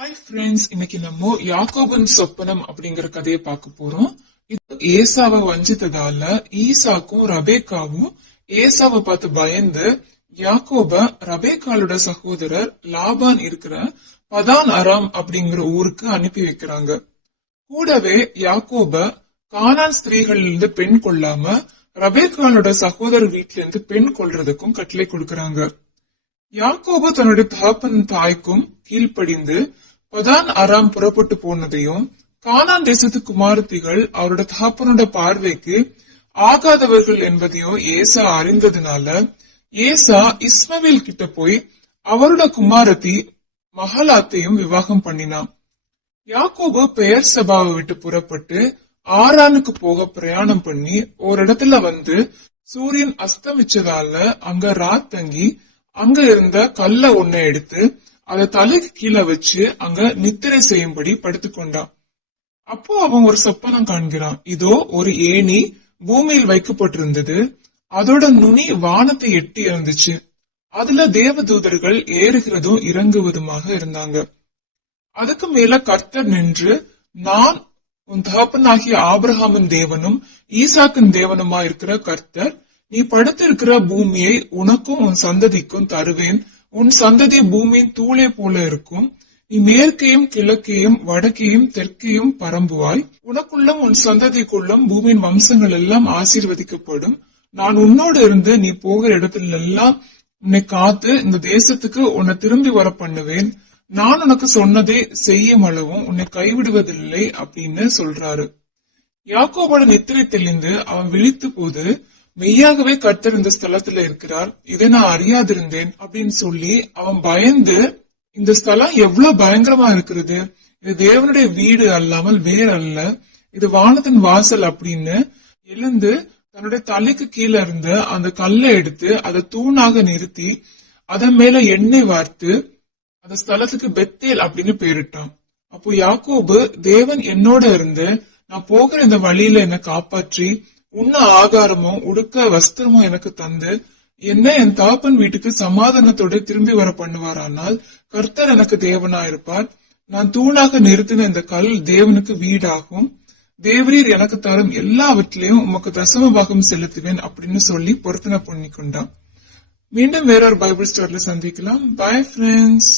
Hi friends இன்னைக்கு நம்ம யாக்கோபன் சொப்பனம் அப்படிங்கிற கதையை பார்க்க போறோம். இது ஏசாவை வஞ்சித்ததால ஈசாக்கும் ரபேக்காவும் ஏசாவை பார்த்து பயந்து யாக்கோப ரபேக்காலோட சகோதரர் லாபான் இருக்கிற பதான் அராம் அப்படிங்கிற ஊருக்கு அனுப்பி வைக்கிறாங்க. கூடவே யாக்கோப கானான் ஸ்திரீகள் இருந்து பெண் கொள்ளாம ரபேக்காலோட சகோதரர் வீட்ல இருந்து பெண் கொள்றதுக்கும் கட்டளை கொடுக்கறாங்க. யாக்கோபு தன்னுடைய தகப்பன் தாய்க்கும் கீழ்ப்படிந்து பதான் அராம் புறப்பட்டு போனதையும் கானான் தேசத்து குமாரத்திகள் அவரோட தகப்பனோட பார்வைக்கு ஆகாதவர்கள் என்பதையும் ஏசா அறிந்ததுனால ஏசா இஸ்மவேல் கிட்ட போய் அவரோட குமாரத்தி மகளாத்தையும் விவாகம் பண்ணினான். யாக்கோபு பெயர் சபாவை விட்டு புறப்பட்டு ஆரானுக்கு போக பிரயாணம் பண்ணி ஒரு இடத்துல வந்து சூரியன் அஸ்தமிச்சதால அங்க ராத் தங்கி அங்க இருந்த கல்ல ஒன்ன எடுத்து அதை தலைக்கு கீழே வச்சு அங்க நித்திரை செய்யும்படி படுத்துக்கொண்டான். அப்போ அவன் ஒரு சொப்பனம் காண்கிறான். இதோ ஒரு ஏணி பூமியில் வைக்கப்பட்டிருந்தது. அதோட நுனி வானத்தை எட்டி இருந்துச்சு அதுல தேவதூதர்கள் ஏறுகிறதும் இறங்குவதுமாக இருந்தாங்க. அதுக்கு மேல கர்த்தர் நின்று நான் உன் தகப்பனாகிய ஆபிரஹாமின் தேவனும் ஈசாக்கின் தேவனுமா இருக்கிற கர்த்தர் நீ படுத்திருக்கிற பூமியை உனக்கும் உன் சந்ததிக்கும் தருவேன். உன் சந்ததி பூமியின் தூளே போல இருக்கும். நீ மேற்கையும் கிழக்கையும் வடக்கையும் தெற்கையும் பரம்புவாய். உனக்குள்ளும் உன் சந்ததிக்குள்ளும் பூமியின் வம்சங்கள் எல்லாம் ஆசீர்வதிக்கப்படும். நான் உன்னோடு இருந்து நீ போகிற இடத்துல எல்லாம் உன்னை காத்து இந்த தேசத்துக்கு உன்னை திரும்பி வர பண்ணுவேன். நான் உனக்கு சொன்னதை செய்யும் அளவும் உன்னை கைவிடுவதில்லை அப்படின்னு சொல்றாரு. யாக்கோபோட நித்திரை தெளிந்து அவன் விழித்த போது மெய்யாகவே கர்த்தர் இந்த ஸ்தலத்துல இருக்கிறார். இதை நான் அறியாதிருந்தேன் அப்படின்னு சொல்லி அவன் பயந்து இந்த ஸ்தலம் எவ்வளவு பயங்கரமா இருக்கிறது? இது தேவனுடைய வீடு அல்லாமல் வேற அல்ல இது வானத்தின் வாசல் அப்படின்னு எழுந்து தன்னுடைய தலைக்கு கீழே இருந்த அந்த கல்லை எடுத்து அதை தூணாக நிறுத்தி அதன் மேல எண்ணெய் வார்த்து அந்த ஸ்தலத்துக்கு பெத்தேல் அப்படின்னு பேரிட்டான். அப்போ யாக்கோபு தேவன் என்னோட இருந்து நான் போகிற இந்த வழியில என்னை காப்பாற்றி உண்ண ஆகாரமும் உடுக்க வஸ்திரமும் எனக்கு தந்து என்ன என் தாப்பன் வீட்டுக்கு சமாதானத்தோட திரும்பி வர பண்ணுவாரானால் கர்த்தர் எனக்கு தேவனா இருப்பார் நான் தூணாக நிறுத்தின இந்த கல் தேவனுக்கு வீடாகும். தேவரீர் எனக்கு தரும் எல்லாவற்றிலையும் உமக்கு தசம பாகம் செலுத்துவேன் அப்படின்னு சொல்லி பொருத்தனை பண்ணிக்கொண்டான். மீண்டும் வேறொரு பைபிள் ஸ்டோர்ல சந்திக்கலாம். Bye friends